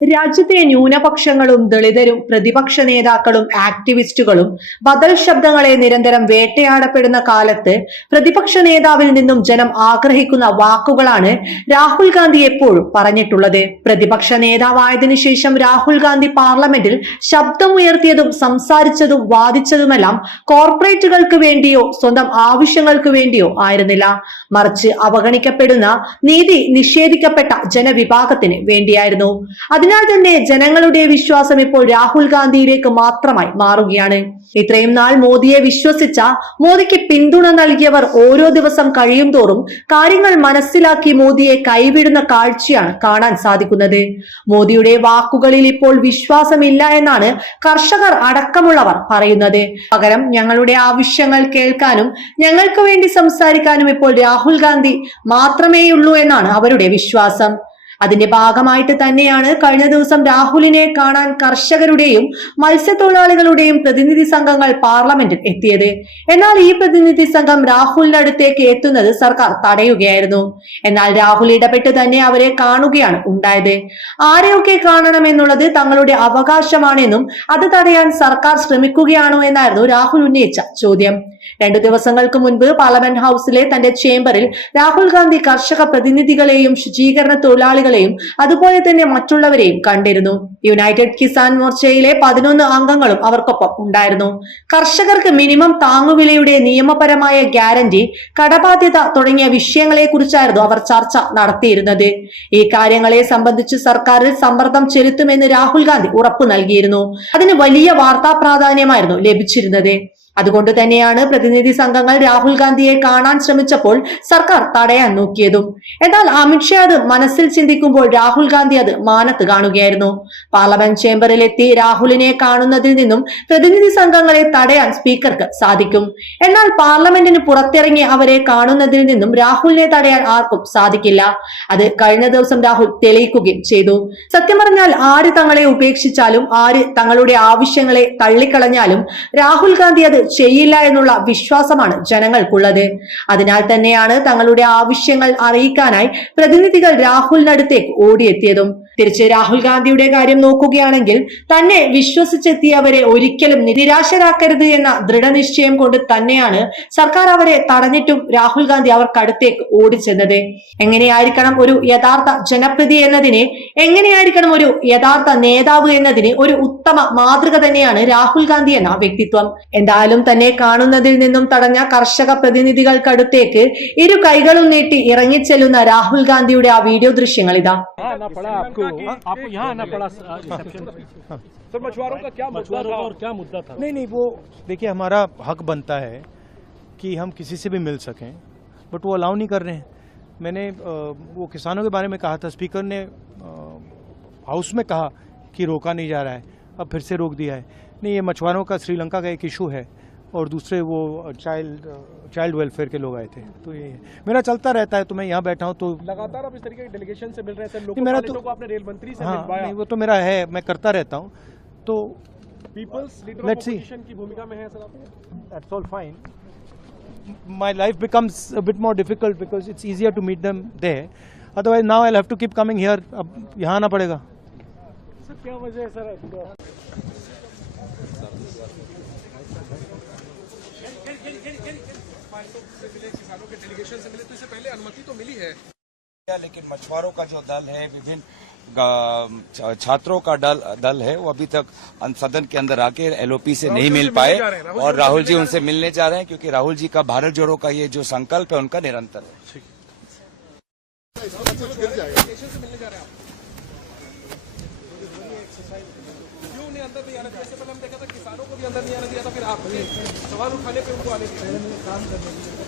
രാജ്യത്തെ ന്യൂനപക്ഷങ്ങളും ദളിതരും പ്രതിപക്ഷ നേതാക്കളും ആക്ടിവിസ്റ്റുകളും ബദൽ ശബ്ദങ്ങളെ നിരന്തരം വേട്ടയാടപ്പെടുന്ന കാലത്ത് പ്രതിപക്ഷ നേതാവിൽ നിന്നും ജനം ആഗ്രഹിക്കുന്ന വാക്കുകളാണ് രാഹുൽ ഗാന്ധി എപ്പോഴും പറഞ്ഞിട്ടുള്ളത്. പ്രതിപക്ഷ നേതാവായതിനു ശേഷം രാഹുൽ ഗാന്ധി പാർലമെന്റിൽ ശബ്ദമുയർത്തിയതും സംസാരിച്ചതും വാദിച്ചതുമെല്ലാം കോർപ്പറേറ്റുകൾക്ക് വേണ്ടിയോ സ്വന്തം ആവശ്യങ്ങൾക്ക് വേണ്ടിയോ ആയിരുന്നില്ല. മറിച്ച് അവഗണിക്കപ്പെടുന്ന നീതി നിഷേധിക്കപ്പെട്ട ജനവിഭാഗത്തിന് വേണ്ടിയായിരുന്നു. അതിനാൽ തന്നെ ജനങ്ങളുടെ വിശ്വാസം ഇപ്പോൾ രാഹുൽ ഗാന്ധിയിലേക്ക് മാത്രമായി മാറുകയാണ്. ഇത്രയും നാൾ മോദിയെ വിശ്വസിച്ച മോദിക്ക് പിന്തുണ നൽകിയവർ ഓരോ ദിവസം കഴിയും തോറും കാര്യങ്ങൾ മനസ്സിലാക്കി മോദിയെ കൈവിടുന്ന കാഴ്ചയാണ് കാണാൻ സാധിക്കുന്നത്. മോദിയുടെ വാക്കുകളിൽ ഇപ്പോൾ വിശ്വാസമില്ല എന്നാണ് കർഷകർ അടക്കമുള്ളവർ പറയുന്നത്. പകരം ഞങ്ങളുടെ ആവശ്യങ്ങൾ കേൾക്കാനും ഞങ്ങൾക്ക് വേണ്ടി സംസാരിക്കാനും ഇപ്പോൾ രാഹുൽ ഗാന്ധി മാത്രമേയുള്ളൂ എന്നാണ് അവരുടെ വിശ്വാസം. അതിന്റെ ഭാഗമായിട്ട് തന്നെയാണ് കഴിഞ്ഞ ദിവസം രാഹുലിനെ കാണാൻ കർഷകരുടെയും മത്സ്യത്തൊഴിലാളികളുടെയും പ്രതിനിധി സംഘങ്ങൾ പാർലമെന്റിൽ എത്തിയത്. എന്നാൽ ഈ പ്രതിനിധി സംഘം രാഹുലിന്റെ അടുത്തേക്ക് എത്തുന്നത് സർക്കാർ തടയുകയായിരുന്നു. എന്നാൽ രാഹുൽ ഇടപെട്ട് തന്നെ അവരെ കാണുകയാണ് ഉണ്ടായത്. ആരെയൊക്കെ കാണണമെന്നുള്ളത് തങ്ങളുടെ അവകാശമാണെന്നും അത് തടയാൻ സർക്കാർ ശ്രമിക്കുകയാണോ എന്നായിരുന്നു രാഹുൽ ഉന്നയിച്ച ചോദ്യം. രണ്ടു ദിവസങ്ങൾക്ക് മുൻപ് പാർലമെന്റ് ഹൌസിലെ തന്റെ ചേംബറിൽ രാഹുൽ ഗാന്ധി കർഷക പ്രതിനിധികളെയും ശുചീകരണ തൊഴിലാളികളെയും അതുപോലെ തന്നെ മറ്റുള്ളവരെയും കണ്ടിരുന്നു. യുണൈറ്റഡ് കിസാൻ മോർച്ചയിലെ പതിനൊന്ന് അംഗങ്ങളും അവർക്കൊപ്പം ഉണ്ടായിരുന്നു. കർഷകർക്ക് മിനിമം താങ്ങുവിലയുടെ നിയമപരമായ ഗ്യാരണ്ടി കടബാധ്യത തുടങ്ങിയ വിഷയങ്ങളെ കുറിച്ചായിരുന്നു അവർ ചർച്ച നടത്തിയിരുന്നത്. ഈ കാര്യങ്ങളെ സംബന്ധിച്ച് സർക്കാരിൽ സമ്മർദ്ദം ചെലുത്തുമെന്ന് രാഹുൽ ഗാന്ധി ഉറപ്പു നൽകിയിരുന്നു. അതിന് വലിയ വാർത്താ പ്രാധാന്യമായിരുന്നു ലഭിച്ചിരുന്നത്. അതുകൊണ്ട് തന്നെയാണ് പ്രതിനിധി സംഘങ്ങൾ രാഹുൽ ഗാന്ധിയെ കാണാൻ ശ്രമിച്ചപ്പോൾ സർക്കാർ തടയാൻ നോക്കിയതും. എന്നാൽ അമിത്ഷാ അത് മനസ്സിൽ ചിന്തിക്കുമ്പോൾ രാഹുൽ ഗാന്ധി അത് മാനത്ത് കാണുകയായിരുന്നു. പാർലമെന്റ് ചേംബറിലെത്തി രാഹുലിനെ കാണുന്നതിൽ നിന്നും പ്രതിനിധി സംഘങ്ങളെ തടയാൻ സ്പീക്കർക്ക് സാധിക്കും. എന്നാൽ പാർലമെന്റിന് പുറത്തിറങ്ങി അവരെ കാണുന്നതിൽ നിന്നും രാഹുലിനെ തടയാൻ ആർക്കും സാധിക്കില്ല. അത് കഴിഞ്ഞ ദിവസം രാഹുൽ തെളിയിക്കുകയും ചെയ്തു. സത്യം പറഞ്ഞാൽ ആര് തങ്ങളെ ഉപേക്ഷിച്ചാലും ആര് തങ്ങളുടെ ആവശ്യങ്ങളെ തള്ളിക്കളഞ്ഞാലും രാഹുൽ ഗാന്ധി അത് ചെയ്യില്ല എന്നുള്ള വിശ്വാസമാണ് ജനങ്ങൾക്കുള്ളത്. അതിനാൽ തന്നെയാണ് തങ്ങളുടെ ആവശ്യങ്ങൾ അറിയിക്കാനായി പ്രതിനിധികൾ രാഹുലിനടുത്തേക്ക് ഓടിയെത്തിയതും. തിരിച്ച് രാഹുൽ ഗാന്ധിയുടെ കാര്യം നോക്കുകയാണെങ്കിൽ തന്നെ വിശ്വസിച്ചെത്തിയവരെ ഒരിക്കലും നിരാശരാക്കരുത് എന്ന ദൃഢനിശ്ചയം കൊണ്ട് തന്നെയാണ് സർക്കാർ അവരെ തടഞ്ഞിട്ടും രാഹുൽ ഗാന്ധി അവർക്കടുത്തേക്ക് ഓടിച്ചെന്നത്. എങ്ങനെയായിരിക്കണം ഒരു യഥാർത്ഥ ജനപ്രതി എന്നതിനെ എങ്ങനെയായിരിക്കണം ഒരു യഥാർത്ഥ നേതാവ് എന്നതിന് ഒരു ഉത്തമ മാതൃക തന്നെയാണ് രാഹുൽ ഗാന്ധി എന്ന വ്യക്തിത്വം. എന്തായാലും തന്നെ കാണുന്നതിൽ നിന്നും തടഞ്ഞ കർഷക പ്രതിനിധികൾക്കടുത്തേക്ക് ഇരു കൈകളും നീട്ടി ഇറങ്ങിച്ചെല്ലുന്ന രാഹുൽ ഗാന്ധിയുടെ ആ വീഡിയോ ദൃശ്യങ്ങൾ ഇതാ आपको आपको यहाँ आना पड़ा सर मछुआरों का क्या मुद्दा मछुआरों था? का और क्या मुद्दा था? नहीं नहीं वो देखिए हमारा हक बनता है कि हम किसी से भी मिल सकें बट वो अलाउ नहीं कर रहे हैं। मैंने वो किसानों के बारे में कहा था स्पीकर ने हाउस में कहा कि रोका नहीं जा रहा है अब फिर से रोक दिया है। नहीं ये मछुआरों का श्रीलंका का एक इशू है। और दूसरे वो चाइल्ड चाइल्ड वेलफेयर के लोग आए थे तो ये मेरा चलता रहता है तो मैं यहाँ बैठा हूँ तो लगातार आप इस तरीके के डेलीगेशन से मिल रहे थे लोगों मेरा को तो- को आपने रेल मंत्री से हाँ मिलवाया नहीं वो तो मेरा है मैं करता रहता हूँ तो पीपल्स लीडर see. ऑपोजिशन की भूमिका में है सर आप that's all fine. My life becomes a bit more difficult because it's easier to meet them there. Otherwise, now I'll have to keep coming here. अब यहाँ आना पड़ेगा सर क्या वजह है सर किसानों के डेलीगेशन से मिले तो इससे पहले अनुमति तो मिली है लेकिन मछुआरों का जो दल है विभिन्न छात्रों का दल दल है वो अभी तक सदन के अंदर आके एलओपी से नहीं मिल पाए और राहुल जी उनसे मिलने जा रहे हैं क्योंकि राहुल जी का भारत जोड़ो का ये जो संकल्प है उनका निरंतर है क्यों उन्हें अंदर पहले हम देखा था किसानों को भी अंदर नहीं आने दिया फिर आपने सवाल उठाने पे उनको आने दिया